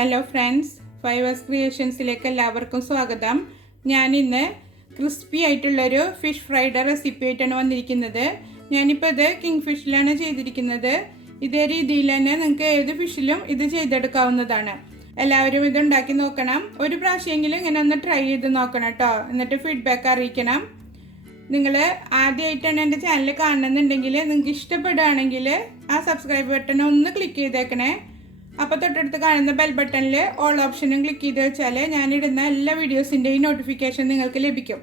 Hello friends, fivers ക്രിയേഷൻസിലേക്ക് എല്ലാവർക്കും സ്വാഗതം. ഞാനിന്ന് ക്രിസ്പി ആയിട്ടുള്ളൊരു ഫിഷ് ഫ്രൈഡ് റെസിപ്പി ആയിട്ടാണ് വന്നിരിക്കുന്നത്. ഞാനിപ്പോൾ ഇത് കിങ് ഫിഷിലാണ് ചെയ്തിരിക്കുന്നത്. ഇതേ രീതിയിൽ തന്നെ നിങ്ങൾക്ക് ഏത് ഫിഷിലും ഇത് ചെയ്തെടുക്കാവുന്നതാണ്. എല്ലാവരും ഇത് ഉണ്ടാക്കി നോക്കണം. ഒരു പ്രാവശ്യമെങ്കിലും ഇങ്ങനെ ഒന്ന് ട്രൈ ചെയ്ത് നോക്കണം കേട്ടോ. എന്നിട്ട് ഫീഡ്ബാക്ക് അറിയിക്കണം. നിങ്ങൾ ആദ്യമായിട്ടാണ് എൻ്റെ ചാനൽ കാണുന്നുണ്ടെങ്കിൽ നിങ്ങൾക്ക് ഇഷ്ടപ്പെടുകയാണെങ്കിൽ ആ സബ്സ്ക്രൈബ് ബട്ടൺ ഒന്ന് ക്ലിക്ക് ചെയ്തേക്കണേ. അപ്പോൾ തൊട്ടടുത്ത് കാണുന്ന ബെൽ ബട്ടണിൽ ഓൾ ഓപ്ഷനും ക്ലിക്ക് ചെയ്ത് വെച്ചാൽ ഞാനിടുന്ന എല്ലാ വീഡിയോസിൻ്റെയും നോട്ടിഫിക്കേഷൻ നിങ്ങൾക്ക് ലഭിക്കും.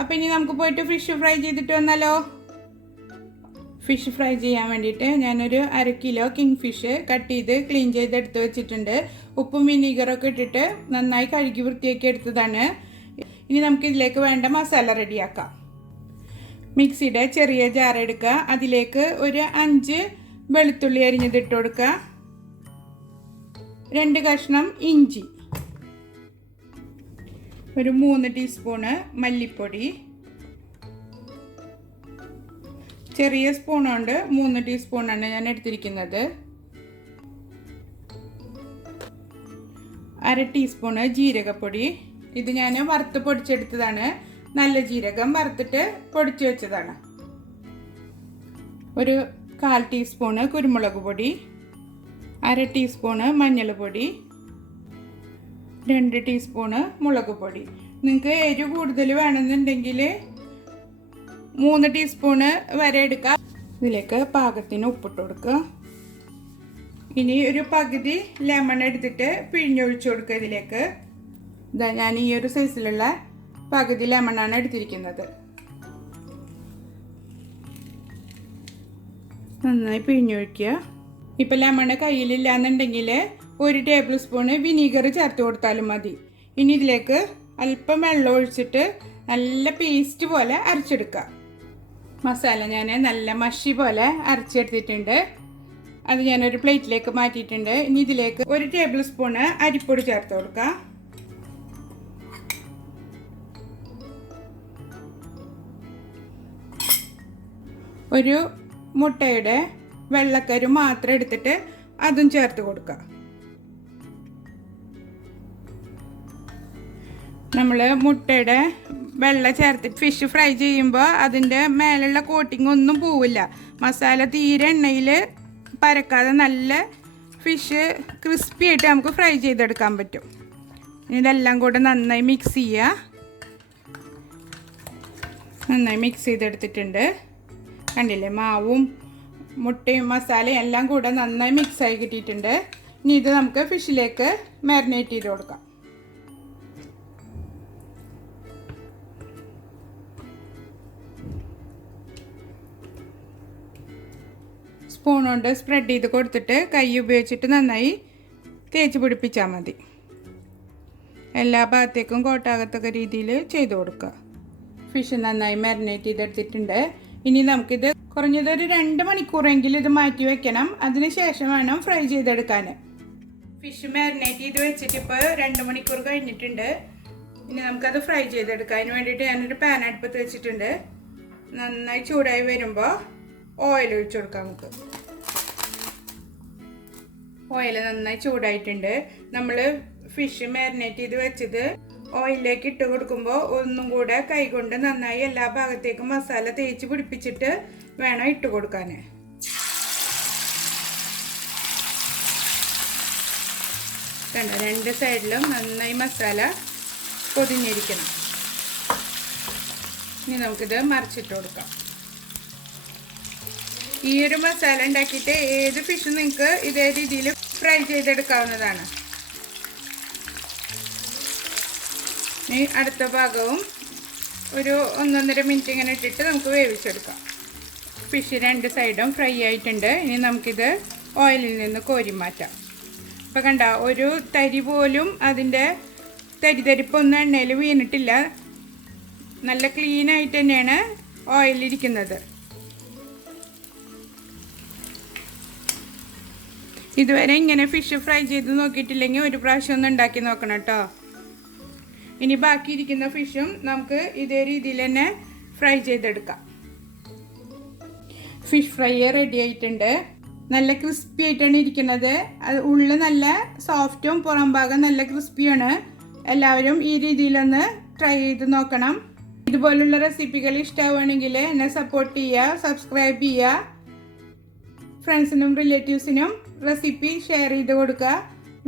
അപ്പോൾ ഇനി നമുക്ക് പോയിട്ട് ഫിഷ് ഫ്രൈ ചെയ്തിട്ട് വന്നാലോ. ഫിഷ് ഫ്രൈ ചെയ്യാൻ വേണ്ടിയിട്ട് ഞാനൊരു 1/2 കിലോ കിങ് ഫിഷ് കട്ട് ചെയ്ത് ക്ലീൻ ചെയ്ത് എടുത്ത് വെച്ചിട്ടുണ്ട്. ഉപ്പും വിനീഗറൊക്കെ ഇട്ടിട്ട് നന്നായി കഴുകി വൃത്തിയാക്കി എടുത്തതാണ്. ഇനി നമുക്കിതിലേക്ക് വേണ്ട മസാല റെഡിയാക്കാം. മിക്സിയുടെ ചെറിയ ജാർ എടുക്കുക. അതിലേക്ക് ഒരു 5 വെളുത്തുള്ളി അരിഞ്ഞത് ഇട്ട് കൊടുക്കുക. 2 കഷ്ണം ഇഞ്ചി, ഒരു 3 ടീസ്പൂണ് മല്ലിപ്പൊടി, ചെറിയ സ്പൂൺ കൊണ്ട് 3 ടീസ്പൂണാണ് ഞാൻ എടുത്തിരിക്കുന്നത്. 1/2 ടീസ്പൂണ് ജീരകപ്പൊടി. ഇത് ഞാൻ വറുത്ത് പൊടിച്ചെടുത്തതാണ്. നല്ല ജീരകം വറുത്തിട്ട് പൊടിച്ചു വെച്ചതാണ്. ഒരു 1/4 ടീസ്പൂണ് കുരുമുളക് പൊടി, 1/2 ടീസ്പൂണ് മഞ്ഞൾപ്പൊടി, 2 ടീസ്പൂണ് മുളക് പൊടി. നിങ്ങൾക്ക് എരിവ് കൂടുതൽ വേണമെന്നുണ്ടെങ്കിൽ 3 ടീസ്പൂണ് വരെ എടുക്കാം. ഇതിലേക്ക് പാകത്തിന് ഉപ്പിട്ട് കൊടുക്കുക. ഇനി ഒരു പകുതി ലെമൺ എടുത്തിട്ട് പിഴിഞ്ഞൊഴിച്ചു കൊടുക്കുക ഇതിലേക്ക്. ഇതാ ഞാൻ ഈ ഒരു സൈസിലുള്ള പകുതി ലെമണാണ് എടുത്തിരിക്കുന്നത്. നന്നായി പിഴിഞ്ഞൊഴിക്കുക. ഇപ്പം ലെമൺ കയ്യിലില്ല എന്നുണ്ടെങ്കിൽ 1 ടേബിൾ സ്പൂണ് വിനീഗർ ചേർത്ത് കൊടുത്താലും മതി. ഇനി ഇതിലേക്ക് അല്പം വെള്ളം ഒഴിച്ചിട്ട് നല്ല പേസ്റ്റ് പോലെ അരച്ചെടുക്കുക. മസാല ഞാൻ നല്ല മഷി പോലെ അരച്ചെടുത്തിട്ടുണ്ട്. അത് ഞാനൊരു പ്ലേറ്റിലേക്ക് മാറ്റിയിട്ടുണ്ട്. ഇനി ഇതിലേക്ക് 1 ടേബിൾ സ്പൂണ് അരിപ്പൊടി ചേർത്ത് കൊടുക്കുക. ഒരു മുട്ടയുടെ വെള്ളക്കരു മാത്രം എടുത്തിട്ട് അതും ചേർത്ത് കൊടുക്കുക. നമ്മൾ മുട്ടയുടെ വെള്ള ചേർത്തിട്ട് ഫിഷ് ഫ്രൈ ചെയ്യുമ്പോൾ അതിൻ്റെ മേലുള്ള കോട്ടിങ് ഒന്നും പോവില്ല. മസാല തീരെ എണ്ണയിൽ പരക്കാതെ നല്ല ഫിഷ് ക്രിസ്പി ആയിട്ട് നമുക്ക് ഫ്രൈ ചെയ്തെടുക്കാൻ പറ്റും. ഇതെല്ലാം കൂടെ നന്നായി മിക്സ് ചെയ്യുക. നന്നായി മിക്സ് ചെയ്തെടുത്തിട്ടുണ്ട്. കണ്ടില്ലേ, മാവും മുട്ടയും മസാലയും എല്ലാം കൂടെ നന്നായി മിക്സായി കിട്ടിയിട്ടുണ്ട്. ഇനി ഇത് നമുക്ക് ഫിഷിലേക്ക് മാരിനേറ്റ് ചെയ്ത് കൊടുക്കാം. സ്പൂൺ കൊണ്ട് സ്പ്രെഡ് ചെയ്ത് കൊടുത്തിട്ട് കൈ ഉപയോഗിച്ചിട്ട് നന്നായി തേച്ച് പിടിപ്പിച്ചാൽ മതി. എല്ലാ ഭാഗത്തേക്കും കോട്ടാകത്തക്ക രീതിയിൽ ചെയ്ത് കൊടുക്കുക. ഫിഷ് നന്നായി മാരിനേറ്റ് ചെയ്തെടുത്തിട്ടുണ്ട്. ഇനി നമുക്കിത് കുറഞ്ഞതൊരു 2 മണിക്കൂറെങ്കിലും ഇത് മാറ്റി വെക്കണം. അതിന് ശേഷം വേണം ഫ്രൈ ചെയ്തെടുക്കാൻ. ഫിഷ് മാരിനേറ്റ് ചെയ്ത് വെച്ചിട്ട് ഇപ്പോൾ 2 മണിക്കൂർ കഴിഞ്ഞിട്ടുണ്ട്. ഇനി നമുക്കത് ഫ്രൈ ചെയ്തെടുക്കാൻ വേണ്ടിയിട്ട് ഞാനൊരു പാൻ അടുപ്പത്ത് വെച്ചിട്ടുണ്ട്. നന്നായി ചൂടായി വരുമ്പോൾ ഓയിൽ ഒഴിച്ചു കൊടുക്കാം. നമുക്ക് ഓയിൽ നന്നായി ചൂടായിട്ടുണ്ട്. നമ്മൾ ഫിഷ് മാരിനേറ്റ് ചെയ്ത് വെച്ചത് ഓയിലിലേക്ക് ഇട്ട് കൊടുക്കുമ്പോൾ ഒന്നും കൂടെ കൈകൊണ്ട് നന്നായി എല്ലാ ഭാഗത്തേക്കും മസാല തേച്ച് പിടിപ്പിച്ചിട്ട് വേണം ഇട്ട് കൊടുക്കാൻ. കണ്ടോ, 2 സൈഡിലും നന്നായി മസാല പൊതിഞ്ഞിരിക്കണം. ഇനി നമുക്കിത് മറിച്ചിട്ട് കൊടുക്കാം. ഈ ഒരു മസാല ഉണ്ടാക്കിയിട്ട് ഏത് ഫിഷും നിങ്ങൾക്ക് ഇതേ രീതിയിൽ ഫ്രൈ ചെയ്തെടുക്കാവുന്നതാണ്. ഇനി അടുത്ത ഭാഗവും ഒരു 1-1.5 മിനിറ്റ് ഇങ്ങനെ ഇട്ടിട്ട് നമുക്ക് വേവിച്ചെടുക്കാം. ഫിഷ് 2 സൈഡും ഫ്രൈ ആയിട്ടുണ്ട്. ഇനി നമുക്കിത് ഓയിലിൽ നിന്ന് കോരി മാറ്റാം. ഇപ്പോൾ കണ്ട, ഒരു തരി പോലും അതിൻ്റെ തരിപ്പൊന്നും എണ്ണയിൽ വീണിട്ടില്ല. നല്ല ക്ലീനായിട്ട് തന്നെയാണ് ഓയിലിരിക്കുന്നത്. ഇതുവരെ ഇങ്ങനെ ഫിഷ് ഫ്രൈ ചെയ്ത് നോക്കിയിട്ടില്ലെങ്കിൽ ഒരു പ്രാവശ്യം ഒന്ന് ഉണ്ടാക്കി നോക്കണം കേട്ടോ. ഇനി ബാക്കിയിരിക്കുന്ന ഫിഷും നമുക്ക് ഇതേ രീതിയിൽ തന്നെ ഫ്രൈ ചെയ്തെടുക്കാം. ഫിഷ് ഫ്രൈ റെഡി ആയിട്ടുണ്ട്. നല്ല ക്രിസ്പി ആയിട്ടാണ് ഇരിക്കുന്നത്. ഉള്ളിൽ നല്ല സോഫ്റ്റും പുറം ഭാഗം നല്ല ക്രിസ്പിയാണ്. എല്ലാവരും ഈ രീതിയിലൊന്ന് ട്രൈ ചെയ്ത് നോക്കണം. ഇതുപോലുള്ള റെസിപ്പികൾ ഇഷ്ടമാവുകയാണെങ്കിൽ എന്നെ സപ്പോർട്ട് ചെയ്യുക, സബ്സ്ക്രൈബ് ചെയ്യുക, ഫ്രണ്ട്സിനും റിലേറ്റീവ്സിനും റെസിപ്പി ഷെയർ ചെയ്ത് കൊടുക്കുക.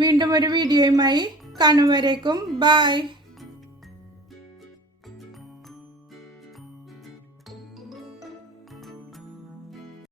വീണ്ടും ഒരു വീഡിയോയുമായി കാണും വരേക്കും ബൈ.